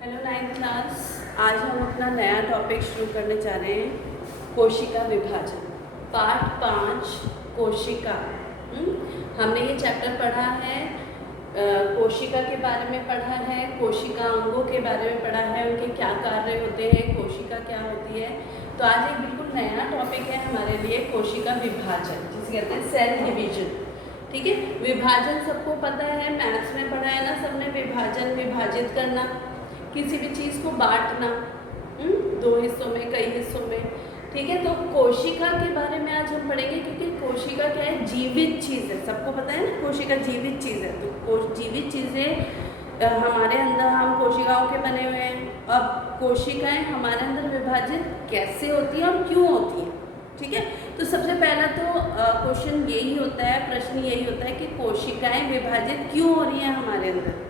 Hello ninth class. आज हम अपना नया टॉपिक शुरू करने जा रहे हैं, कोशिका विभाजन पार्ट 5 कोशिका। हमने ये चैप्टर पढ़ा है, कोशिका के बारे में पढ़ा है, कोशिका अंगों के बारे में पढ़ा है, उनके क्या कार्य होते हैं, कोशिका क्या होती है। तो आज एक बिल्कुल नया टॉपिक है हमारे लिए, कोशिका विभाजन, जिसे कहते हैं सेल डिवीजन। ठीक है, विभाजन सबको पता है, मैथ्स में पढ़ा है ना सबने, विभाजन विभाजित करना, किसी भी चीज़ को बांटना दो हिस्सों में, कई हिस्सों में। ठीक है, तो कोशिका के बारे में आज हम पढ़ेंगे, क्योंकि कोशिका क्या है, जीवित चीज़ है। सबको पता है ना कोशिका जीवित चीज़ है। तो जीवित चीज़ें हमारे अंदर, हम कोशिकाओं के बने हुए हैं। अब कोशिकाएं हमारे अंदर विभाजित कैसे होती हैं और क्यों होती हैं। ठीक है, तो सबसे पहला तो क्वेश्चन यही होता है, प्रश्न यही होता है कि कोशिकाएं विभाजित क्यों हो रही हैं हमारे अंदर,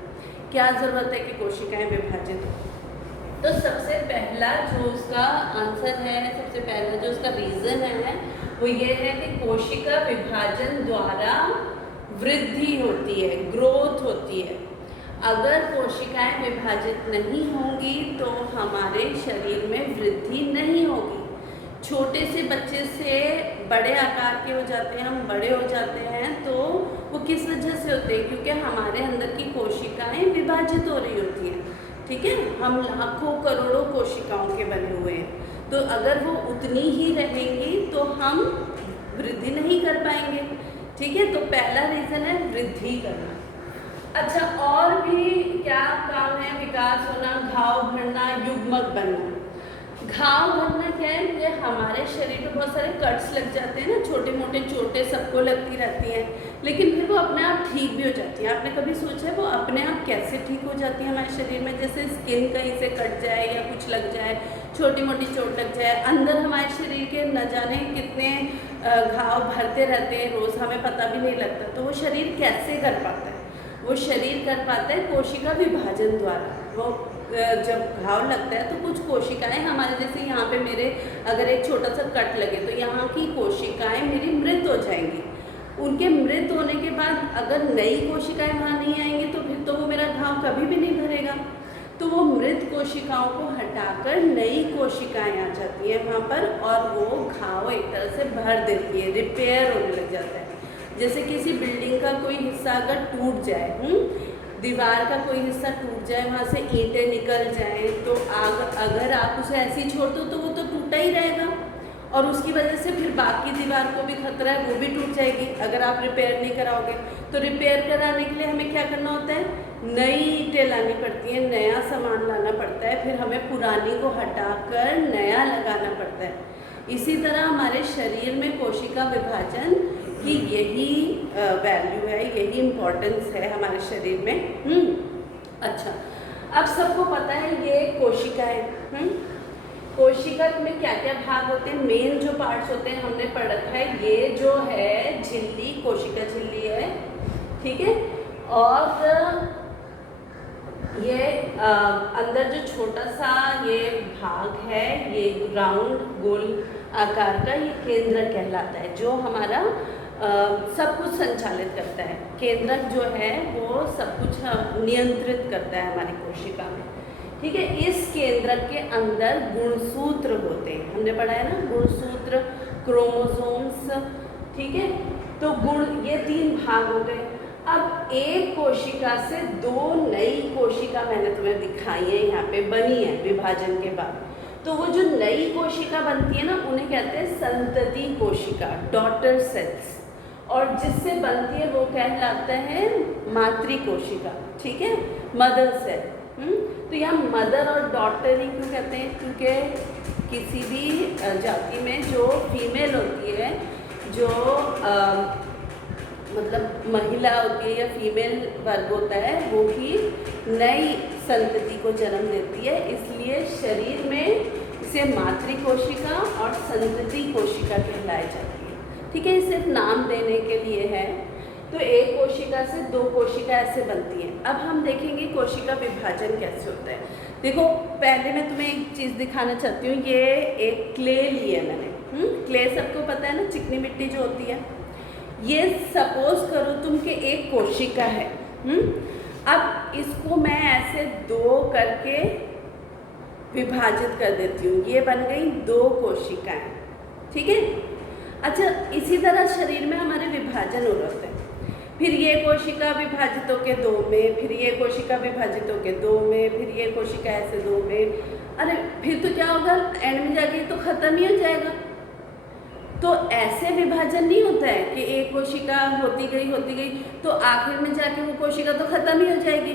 क्या ज़रूरत है कि कोशिकाएं विभाजित हो। तो सबसे पहला जो उसका आंसर है, सबसे पहला जो उसका रीज़न है वो ये है कि कोशिका विभाजन द्वारा वृद्धि होती है, ग्रोथ होती है। अगर कोशिकाएं विभाजित नहीं होंगी तो हमारे शरीर में वृद्धि नहीं होगी। छोटे से बच्चे से बड़े आकार के हो जाते हैं, हम बड़े हो जाते हैं, तो वो किस वजह से होते हैं, क्योंकि हमारे अंदर की कोशिकाएं विभाजित हो रही होती हैं। ठीक है, हम लाखों करोड़ों कोशिकाओं के बने हुए हैं, तो अगर वो उतनी ही रहेंगी तो हम वृद्धि नहीं कर पाएंगे। ठीक है, तो पहला रीज़न है वृद्धि करना। अच्छा, और भी क्या काम है, विकास होना, घाव भरना, युग्मक बनना। घाव भरना क्या है, कि हमारे शरीर में बहुत सारे कट्स लग जाते हैं ना, छोटे मोटे चोटें सबको लगती रहती हैं, लेकिन फिर वो अपने आप ठीक भी हो जाती है। आपने कभी सोचा है वो अपने आप कैसे ठीक हो जाती है हमारे शरीर में? जैसे स्किन कहीं से कट जाए या कुछ लग जाए, छोटी मोटी चोट लग जाए, अंदर हमारे शरीर के न जाने कितने घाव भरते रहते हैं रोज़, हमें पता भी नहीं लगता। तो वो शरीर कैसे कर पाता है? वो शरीर कर पाता है कोशिका विभाजन द्वारा। वो जब घाव लगता है तो कुछ कोशिकाएं हमारे, जैसे यहाँ पे मेरे अगर एक छोटा सा कट लगे तो यहाँ की कोशिकाएं मेरी मृत हो जाएंगी। उनके मृत होने के बाद अगर नई कोशिकाएं वहाँ नहीं आएंगी तो फिर तो वो मेरा घाव कभी भी नहीं भरेगा। तो वो मृत कोशिकाओं को हटाकर नई कोशिकाएं आ जाती हैं वहाँ पर, और वो घाव एक तरह से भर देती है, रिपेयर होने लग जाता है। जैसे किसी बिल्डिंग का कोई हिस्सा अगर टूट जाए, दीवार का कोई हिस्सा टूट जाए, वहाँ से ईंटें निकल जाएं, तो अगर आप उसे ऐसे ही छोड़ दो तो वो तो टूटा ही रहेगा, और उसकी वजह से फिर बाकी दीवार को भी खतरा है, वो भी टूट जाएगी अगर आप रिपेयर नहीं कराओगे। तो रिपेयर कराने के लिए हमें क्या करना होता है, नई ईंटें लानी पड़ती हैं, नया सामान लाना पड़ता है, फिर हमें पुरानी को हटाकर नया लगाना पड़ता है। इसी तरह हमारे शरीर में कोशिका विभाजन कि यही वैल्यू है, यही इम्पोर्टेंस है हमारे शरीर में। अच्छा, अब सबको पता है ये कोशिका है। कोशिका में क्या क्या भाग होते हैं, मेन जो पार्ट्स होते हैं हमने पढ़ रखा है। ये जो है झिल्ली, कोशिका झिल्ली है, ठीक है, और ये अंदर जो छोटा सा ये भाग है, ये राउंड गोल आकार का, ये केंद्रक कहलाता है, जो हमारा सब कुछ संचालित करता है। केंद्रक जो है वो सब कुछ नियंत्रित करता है हमारी कोशिका में। ठीक है, इस केंद्रक के अंदर गुणसूत्र होते हैं, हमने पढ़ा है ना, गुणसूत्र, क्रोमोसोम्स। ठीक है, तो गुण, ये 3 भाग हो गए। अब एक कोशिका से 2 नई कोशिका मैंने तुम्हें दिखाई है, यहाँ पे बनी है विभाजन के बाद। तो वो जो नई कोशिका बनती है ना, उन्हें कहते हैं संतति कोशिका, डॉटर सेल्स, और जिससे बनती है वो कहलाता है मातृ कोशिका। ठीक है, मदर सेल। तो यहाँ मदर और डॉटर ही क्यों कहते हैं, क्योंकि किसी भी जाति में जो फीमेल होती है, जो मतलब महिला होती है या फीमेल वर्ग होता है, वो ही नई संतति को जन्म देती है। इसलिए शरीर में इसे मातृ कोशिका और संतति कोशिका कहलाई जाती है। ठीक है, सिर्फ नाम देने के लिए है। तो एक कोशिका से 2 कोशिका ऐसे बनती हैं। अब हम देखेंगे कोशिका विभाजन कैसे होता है। देखो, पहले मैं तुम्हें एक चीज़ दिखाना चाहती हूँ। ये एक क्ले ली है मैंने। क्ले सबको पता है ना, चिकनी मिट्टी जो होती है। ये सपोज करो तुम कि एक कोशिका है। अब इसको मैं ऐसे 2 करके विभाजित कर देती हूँ, ये बन गई 2 कोशिकाएं, ठीक है। अच्छा, इसी तरह शरीर में हमारे विभाजन हो रहे होते हैं, फिर ये कोशिका विभाजित होकर 2 में, फिर ये कोशिका विभाजित होकर 2 में, फिर ये कोशिका ऐसे 2 में। अरे फिर तो क्या होगा, एंड में जाके तो खत्म ही हो जाएगा। तो ऐसे विभाजन नहीं होता है कि एक कोशिका होती गई तो आखिर में जाके वो कोशिका तो खत्म ही हो जाएगी।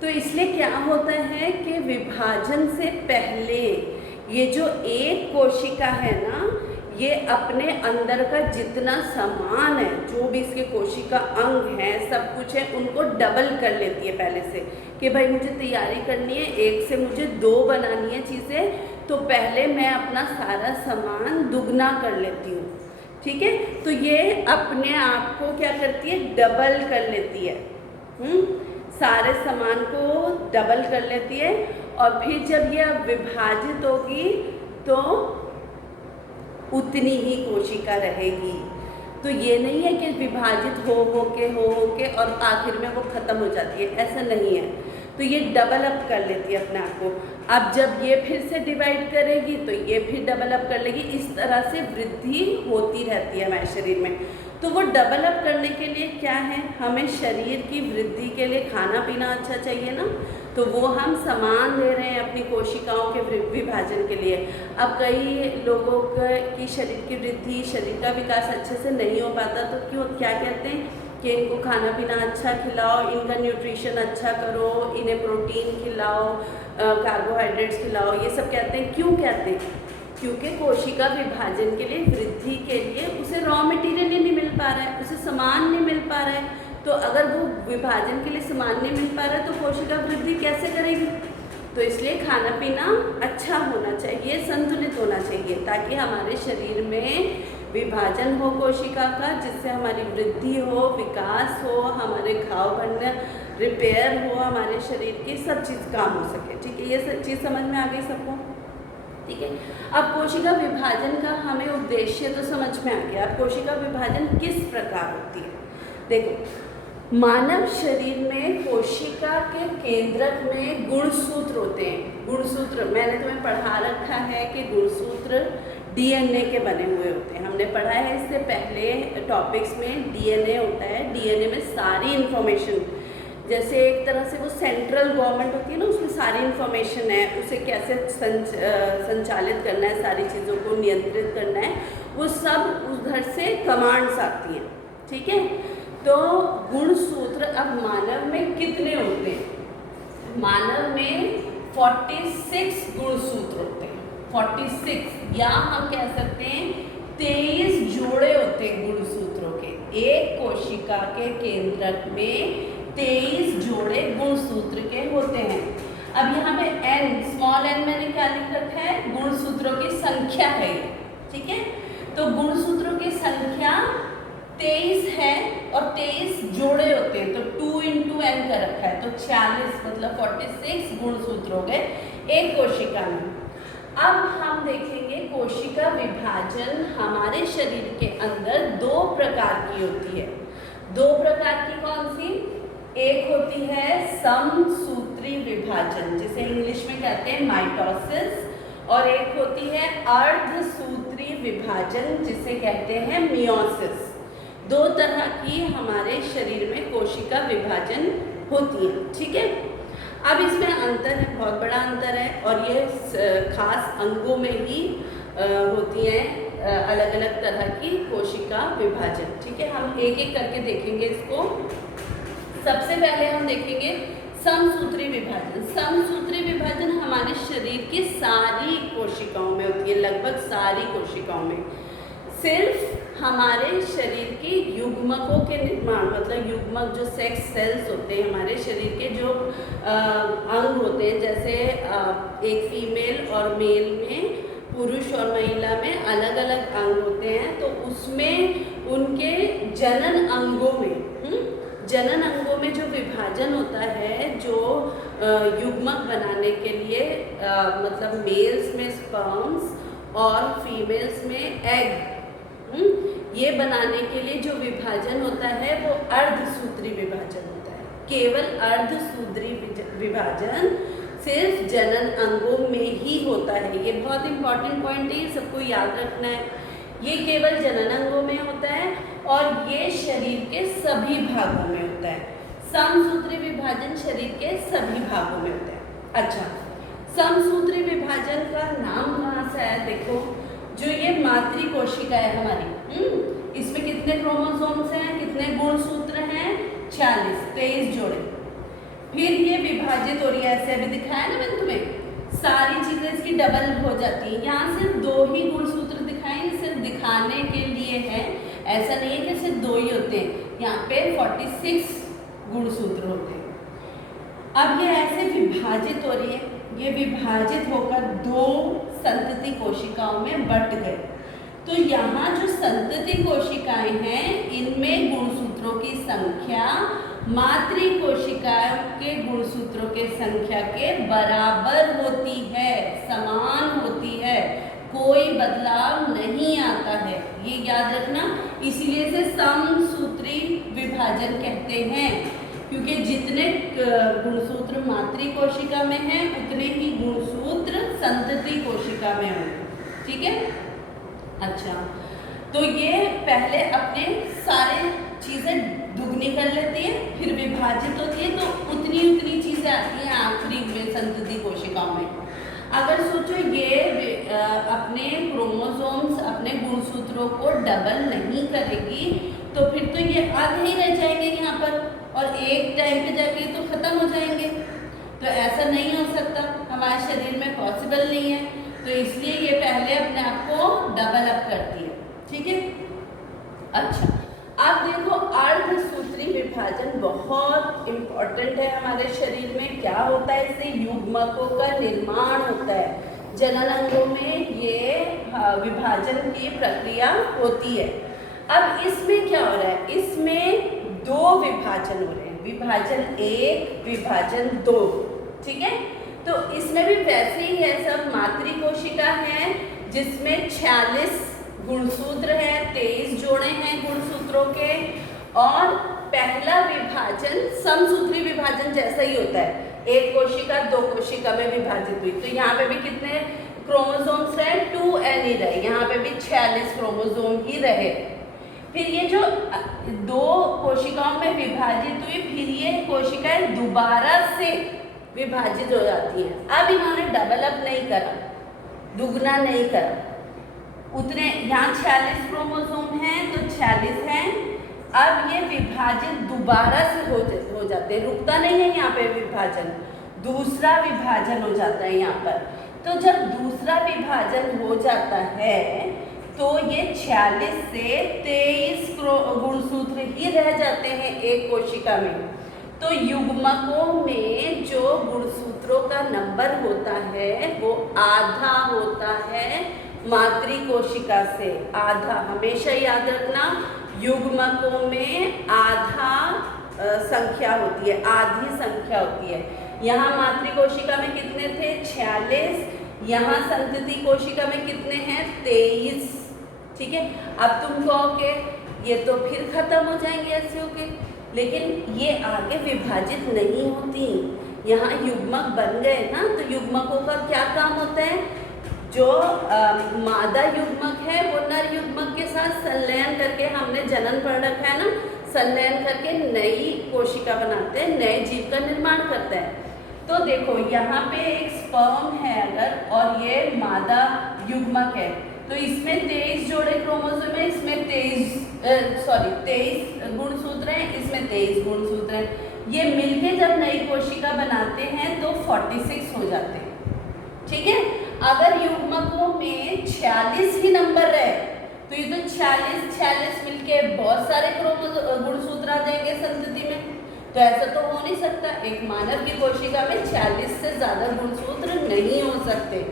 तो इसलिए क्या होता है कि विभाजन से पहले ये जो एक कोशिका है ना, ये अपने अंदर का जितना सामान है, जो भी इसके कोशिका अंग हैं, सब कुछ है, उनको डबल कर लेती है पहले से कि भाई मुझे तैयारी करनी है, 1 से मुझे 2 बनानी है चीज़ें, तो पहले मैं अपना सारा सामान दुगना कर लेती हूँ, ठीक है। तो ये अपने आप को क्या करती है, डबल कर लेती है, सारे सामान को डबल कर लेती है। और फिर जब ये विभाजित होगी तो उतनी ही कोशिका रहेगी। तो ये नहीं है कि विभाजित हो के और आखिर में वो ख़त्म हो जाती है, ऐसा नहीं है। तो ये डबल अप कर लेती है अपने आप को। अब जब ये फिर से डिवाइड करेगी तो ये फिर डबल अप कर लेगी, इस तरह से वृद्धि होती रहती है हमारे शरीर में। तो वो डबल अप करने के लिए क्या है, हमें शरीर की वृद्धि के लिए खाना पीना अच्छा चाहिए ना, तो वो हम सामान दे रहे हैं अपनी कोशिकाओं के विभाजन के लिए। अब कई लोगों की शरीर की वृद्धि, शरीर का विकास अच्छे से नहीं हो पाता, तो क्यों क्या कहते हैं कि इनको खाना पीना अच्छा खिलाओ, इनका न्यूट्रिशन अच्छा करो, इन्हें प्रोटीन खिलाओ, कार्बोहाइड्रेट्स खिलाओ, ये सब कहते हैं। क्यों कहते हैं, क्योंकि कोशिका विभाजन के लिए, वृद्धि के लिए उसे रॉ मटेरियल ही नहीं मिल पा रहा है, उसे सामान नहीं मिल पा रहा है। तो अगर वो विभाजन के लिए सामान नहीं मिल पा रहा है तो कोशिका वृद्धि कैसे करेगी। तो इसलिए खाना पीना अच्छा होना चाहिए, संतुलित होना चाहिए, ताकि हमारे शरीर में विभाजन हो कोशिका का, जिससे हमारी वृद्धि हो, विकास हो, हमारे घाव भरना रिपेयर हो, हमारे शरीर की सब चीज़ काम हो सके, ठीक है। ये सब चीज़ समझ में आ गई सबको, ठीक है। अब कोशिका विभाजन का हमें उद्देश्य तो समझ में आ गया। अब कोशिका विभाजन किस प्रकार होती है, देखो, मानव शरीर में कोशिका के केंद्रक में गुणसूत्र होते हैं। गुणसूत्र मैंने तुम्हें पढ़ा रखा है कि गुणसूत्र डीएनए के बने हुए होते हैं, हमने पढ़ा है इससे पहले टॉपिक्स में। डीएनए होता है, डीएनए में सारी इन्फॉर्मेशन, जैसे एक तरह से वो सेंट्रल गवर्नमेंट होती है ना, उसमें सारी इन्फॉर्मेशन है, उसे कैसे संचालित करना है, सारी चीज़ों को नियंत्रित करना है, वो सब उधर से कमांड्स आती हैं, ठीक है। तो गुणसूत्र अब मानव में कितने होते हैं, मानव में 46 गुणसूत्र होते हैं, 46, या हम कह सकते हैं 23 जोड़े होते हैं गुणसूत्रों के। एक कोशिका के केंद्रक में 23 जोड़े गुणसूत्र के होते हैं। अब यहाँ पे n, स्मॉल n मैंने क्या लिख रखा है, गुणसूत्रों की संख्या है, ठीक है। तो गुणसूत्रों की संख्या 23 है और 23 जोड़े होते हैं, तो 2 × n का रखा है, तो 46 मतलब 46 गुणसूत्र हो गए एक कोशिका में। अब हम देखेंगे कोशिका विभाजन हमारे शरीर के अंदर 2 प्रकार की होती है। 2 प्रकार की कौन सी, एक होती है समसूत्री विभाजन, जिसे इंग्लिश में कहते हैं माइटोसिस, और एक होती है अर्धसूत्री विभाजन, जिसे कहते हैं मियोसिस। 2 तरह की हमारे शरीर में कोशिका विभाजन होती है, ठीक है। अब इसमें अंतर है, बहुत बड़ा अंतर है, और ये खास अंगों में ही होती हैं अलग अलग तरह की कोशिका विभाजन, ठीक है। हम एक एक करके देखेंगे इसको। सबसे पहले हम देखेंगे समसूत्री विभाजन। समसूत्री विभाजन हमारे शरीर की सारी कोशिकाओं में होती है, लगभग सारी कोशिकाओं में। सिर्फ हमारे शरीर के युग्मकों के निर्माण, मतलब युग्मक जो सेक्स सेल्स होते हैं हमारे शरीर के, जो अंग होते हैं, जैसे एक फीमेल और मेल में, पुरुष और महिला में अलग अलग अंग होते हैं, तो उसमें उनके जनन अंगों में जनन अंगों में जो विभाजन होता है, जो युग्मक बनाने के लिए, मतलब मेल्स में स्पर्म्स और फीमेल्स में एग, ये बनाने के लिए जो विभाजन होता है वो अर्धसूत्री विभाजन होता है। केवल अर्धसूत्री विभाजन सिर्फ जनन अंगों में ही होता है। ये बहुत इंपॉर्टेंट पॉइंट है, सबको याद रखना है। ये केवल जनन अंगों में होता है और ये शरीर के सभी भागों में होता है। समसूत्री विभाजन शरीर के सभी भागों में होता है। अच्छा, समसूत्री विभाजन का नाम कहाँ से आया? देखो, जो ये मातृ कोशिका है हमारी, इसमें कितने क्रोमोसोम्स हैं, कितने गुणसूत्र हैं? 46, 23 जोड़े। फिर ये विभाजित हो रही है, ऐसे अभी दिखाया ना मैंने तुम्हें, सारी चीजें इसकी डबल हो जाती है। यहाँ सिर्फ 2 ही गुणसूत्र दिखाए, सिर्फ दिखाने के लिए है, ऐसा नहीं है कि सिर्फ 2 ही होते हैं। यहाँ पे 46 गुणसूत्र होते हैं। अब ये ऐसे विभाजित हो रही है, ये विभाजित होकर 2 संतति कोशिकाओं में बट गए। तो यहाँ जो संतति कोशिकाएं हैं, इनमें गुणसूत्रों की संख्या मातृ कोशिकाओं के गुणसूत्रों के संख्या के बराबर होती है, समान होती है, कोई बदलाव नहीं आता है। ये याद रखना, इसीलिए इसे समसूत्री विभाजन कहते हैं, क्योंकि जितने गुणसूत्र मातृ कोशिका में हैं, उतने ही गुणसूत्र संतति कोशिका में होंगे। ठीक है। अच्छा, तो ये पहले अपने सारे चीजें दुगनी कर लेती है, फिर विभाजित होती है, तो उतनी चीजें आती हैं आखिरी में संतति कोशिकाओं में। अगर सोचो ये अपने क्रोमोसोम्स, अपने गुणसूत्रों को डबल नहीं करेगी, तो फिर तो ये आधे ही रह जाएंगे यहाँ पर, और एक टाइम पे जाके तो खत्म हो जाएंगे। तो ऐसा नहीं हो सकता, हमारे शरीर में पॉसिबल नहीं है। तो इसलिए ये पहले अपने आप को डबल अप करती है। ठीक है। अच्छा, अब देखो, अर्धसूत्री विभाजन बहुत इम्पोर्टेंट है हमारे शरीर में। क्या होता है? इससे युग्मकों का निर्माण होता है। जनन अंगों में ये विभाजन की प्रक्रिया होती है। अब इसमें क्या हो रहा है? इसमें 2 विभाजन हो रहे हैं, विभाजन 1, विभाजन 2। ठीक है। तो इसमें भी वैसे ही है, सब मातृ कोशिका है, जिसमें 46 गुणसूत्र हैं, 23 जोड़े हैं गुणसूत्रों के। और पहला विभाजन समसूत्री विभाजन जैसा ही होता है, एक कोशिका 2 कोशिका में विभाजित हुई। तो यहाँ पे भी कितने क्रोमोसोम्स रहे? 2n ही रहे। यहाँ पे भी 46 क्रोमोसोम ही रहे। फिर ये जो 2 कोशिकाओं में विभाजित हुई, फिर ये कोशिकाएं दोबारा से विभाजित हो जाती हैं। अब इन्होंने डबल अप नहीं करा, दुगना नहीं करा, उतने, यहाँ 46 क्रोमोसोम हैं तो 46 हैं। अब ये विभाजित दोबारा से हो जाते हैं, रुकता नहीं है यहाँ पे विभाजन, दूसरा विभाजन हो जाता है यहाँ पर। तो जब दूसरा विभाजन हो जाता है, तो ये 46 से 23 गुणसूत्र ही रह जाते हैं एक कोशिका में। तो युग्मकों में जो गुणसूत्रों का नंबर होता है, वो आधा होता है मातृ कोशिका से। आधा, हमेशा याद रखना, युग्मकों में आधा संख्या होती है, आधी संख्या होती है। यहाँ मातृ कोशिका में कितने थे? 46। यहाँ संतति कोशिका में कितने हैं? 23। ठीक है। अब तुम कहोगे ये तो फिर खत्म हो जाएंगे ऐसे होके, लेकिन ये आगे विभाजित नहीं होती। यहाँ युग्मक बन गए ना, तो युग्मकों का क्या काम होता है? जो मादा युग्मक है, वो नर युग्मक के साथ संलयन करके, हमने जनन पढ़ रखा है ना, संलयन करके नई कोशिका बनाते हैं, नए जीव का निर्माण करते हैं। तो देखो, यहाँ पे एक स्पर्म है अगर, और ये मादा युग्मक है, तो इसमें 23 जोड़े क्रोमोसोम है, इसमें 23 गुणसूत्र हैं, इसमें 23 गुणसूत्र हैं। ये मिलके जब नई कोशिका बनाते हैं तो 46 हो जाते हैं। ठीक है। अगर युग्मकों में 46 ही नंबर रहे, तो ये तो 46 मिलके बहुत सारे गुणसूत्र आ जाएंगे संतति में। तो ऐसा तो हो नहीं सकता, एक मानव की कोशिका में 46 से ज़्यादा गुणसूत्र नहीं हो सकते।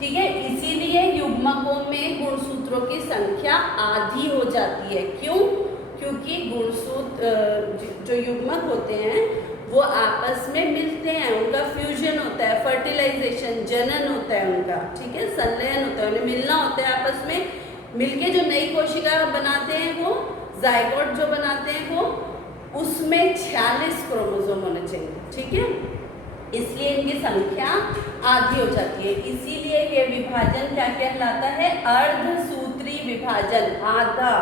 ठीक है। इसीलिए युग्मकों में गुणसूत्रों की संख्या आधी हो जाती है। क्यों? क्योंकि गुणसूत्र जो युग्मक होते हैं वो आपस में मिलते हैं, उनका फ्यूजन होता है, फर्टिलाइजेशन, जनन होता है उनका। ठीक है। संलयन होता है, उन्हें मिलना होता है आपस में, मिलके जो नई कोशिका बनाते हैं, वो जाइगोट जो बनाते हैं, वो उसमें 46 क्रोमोसोम होने चाहिए। ठीक है। इसलिए इनकी संख्या आधी हो जाती है। इसीलिए ये विभाजन क्या कहलाता है? अर्धसूत्री विभाजन। आधा,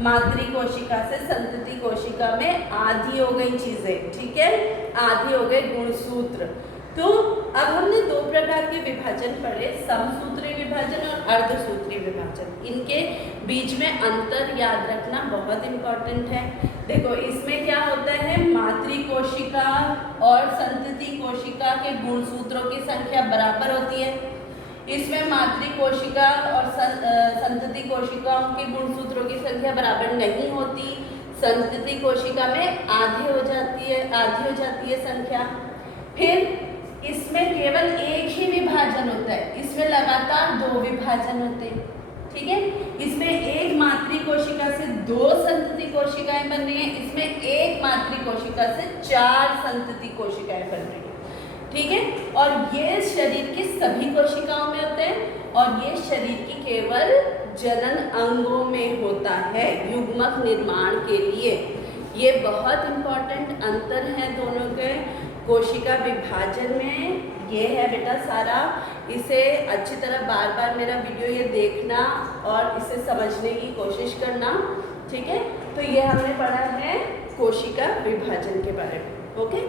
मातृ कोशिका से संतति कोशिका में आधी हो गई चीजें, ठीक है, आधी हो गए गुणसूत्र। तो अब हमने दो प्रकार के विभाजन पढ़े, समसूत्री विभाजन और अर्धसूत्री विभाजन। इनके बीच में अंतर याद रखना बहुत इम्पोर्टेंट है। देखो इसमें क्या होता है, मातृ कोशिका और संतति कोशिका के गुणसूत्रों की संख्या बराबर होती है। इसमें मातृ कोशिका और संतति कोशिकाओं के गुणसूत्रों की संख्या बराबर नहीं होती। संतति कोशिका में आधी हो जाती है संख्या। फिर इसमें केवल एक ही विभाजन होता है, इसमें लगातार दो विभाजन होते हैं, ठीक है। इसमें एक मातृ कोशिका से दो संतति कोशिकाएं बन रही हैं, इसमें एक मातृ कोशिका से 4 संतति कोशिकाएं बन रही हैं, ठीक है। और ये शरीर की सभी कोशिकाओं में होते हैं और ये शरीर की केवल जनन अंगों में होता है युग्मक निर्माण के लिए। ये बहुत इम्पोर्टेंट अंतर है दोनों के कोशिका विभाजन में। ये है बेटा सारा, इसे अच्छी तरह बार बार मेरा वीडियो ये देखना और इसे समझने की कोशिश करना, ठीक है। तो ये हमने पढ़ा है कोशिका विभाजन के बारे में, ओके।